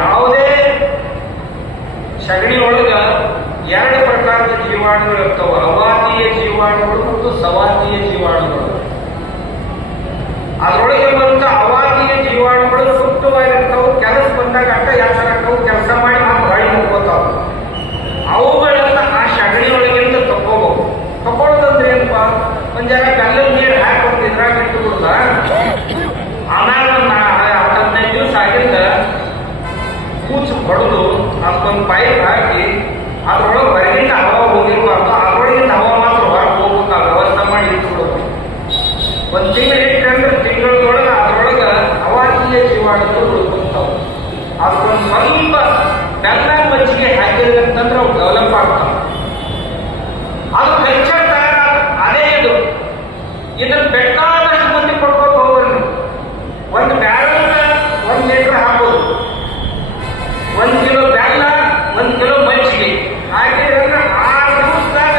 ಯಾವುದೇ ಸಗಣಿ ಎರಡು ಪ್ರಕಾರದ ಜೀವಾಣುಗಳು ಇರ್ತವ. ಅವಾತೀಯ ಜೀವಾಣುಗಳು ಮತ್ತು ಸವಾತೀಯ ಜೀವಾಣುಗಳು. ಅದರೊಳಗೆ ಬಂದ ಅವಾತೀಯ ಜೀವಾಣುಗಳು ಸೂಕ್ತವಾಗಿರ್ತಾವೆ. ಕೆಲಸ ಬಂದಾಗ ಅಟ್ಟ ಕೆಲಸ ಕೆಲಸ ಮಾಡಿ ನಾವು ಹೊಳಿ ಮುಟ್ಕೋತಾವ. ಅವುಗಳನ್ನ ಆ ಸಗಣಿ ಒಳಗಿಂದ ತಕ್ಕೋಬಹುದು ತಕ್ಕೊಳ್ಳೋದಂದ್ರೆ ಏನಪ್ಪಾ? ಒಂದ್ ಜನ ಕಲ್ಲಲ್ಲಿ ನೀರು ಹಾಕೊಂತಿದ್ರ ಬಿಟ್ಟು ಬಿಡುದ ಆಮೇಲೆ ಪೈಪ್ ಹಾಕಿ ಅದ್ರೊಳಗೆ ಹೊರಗಿಂದ ಹವಾ ಹೋಗಿರಬಾರ್ದು ಅದ್ರೊಳಗಿನ ಹವಾ ಮಾತ್ರ ಹೊರಗೆ ಹೋಗ್ಬೇಕು ವ್ಯವಸ್ಥೆ ಮಾಡಿ ಇಟ್ಬಿಡ್ಬೇಕು ಒಂದು ತಿಂಗಳು ಇಟ್ಟಂದ್ರೆ ತಿಂಗಳೊಳಗೆ ಅದ್ರೊಳಗೆ ಅವಾತೀಯ ಜೀವಾಣುಗಳು ಉಳ್ಕೊಂತಾವ ಅದಕ್ಕೊಂದು ಸ್ವಲ್ಪ ಬೆಲ್ಲ ಮಜ್ಜಿಗೆ ಹಾಕಿದ್ರಂತಂದ್ರೆ ಅವು ಡೆವಲಪ್ ಆಗ್ತಾವ. ಅದು ಕಲ್ಚರ್ ತಯಾರಾಗ ಅದೇ ಇದು. ಇದನ್ನು ಬೇಕಾದಷ್ಟು ಮಂದಿ ಕೊಡ್ಕೊಂಡು ಹೋಗ್ರಿ ಒಂದು ಬ್ಯಾರಲ್, ಒಂದು ಲೀಟರ್ ಹಾಕೋದು ಒಂದು ಕಿಲೋ ಬೆಲ್ಲ ಒಂದು ಕಿಲೋ ಮಜ್ಜಿಗೆ ಹಾಕಿದ್ರೆ ಆರು ದಿವಸದಾಗ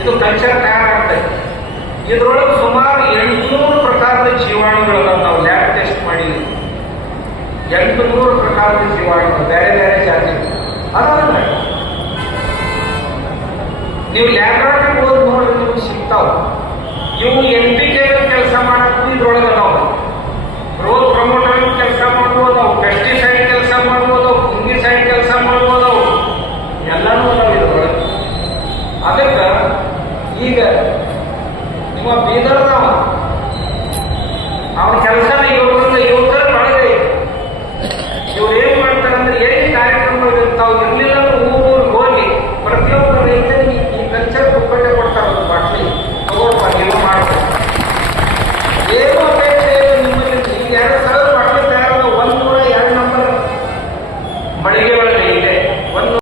ಇದು ಕಲ್ಚರ್ ತಯಾರಾಗ್ತದೆ ಇದ್ರೊಳಗೆ ಸುಮಾರು ಎಂಟುನೂರು ಪ್ರಕಾರದ ಜೀವಾಣುಗಳನ್ನು ನಾವು ಲ್ಯಾಬ್ ಟೆಸ್ಟ್ ಮಾಡಿದ್ವಿ. ಎಂಟುನೂರು ಪ್ರಕಾರದ ಜೀವಾಣುಗಳು, ಬೇರೆ ಬೇರೆ ಜಾತಿ. ಅದಾದ್ರೆ ನೀವು ಲ್ಯಾಬ್ರಾಟರಿ ಹೋಗಿ ನೋಡಿದ್ರೆ ನಿಮ್ಗೆ ಸಿಗ್ತಾವ. ಇವು ಎನ್ ಪಿ ಕೆ ಕೆಲಸ ಮಾಡೋದು ಇದ್ರೊಳಗೆ ನಾವು ರೋಲ್ ಪ್ರಮೋಟರ್ ಕೆಲಸ ಮಾಡ್ಬೋದು ಅವು ಪೆಸ್ಟಿಸೈಡ್ ಕೆಲಸ ಮಾಡ್ಬೋದು ಫಂಗಿಸೈಡ್ ಕೆಲಸ ಮಾಡ್ಬೋದು ಅವು ನಾವು ಅದಾವ ಇದ್ರೊಳಗೆ. ಅದಕ್ಕೆ ಈಗ ನಿಮ್ಮ ಬೀದರ್ನವ. ಅವನ ಕೆಲಸನ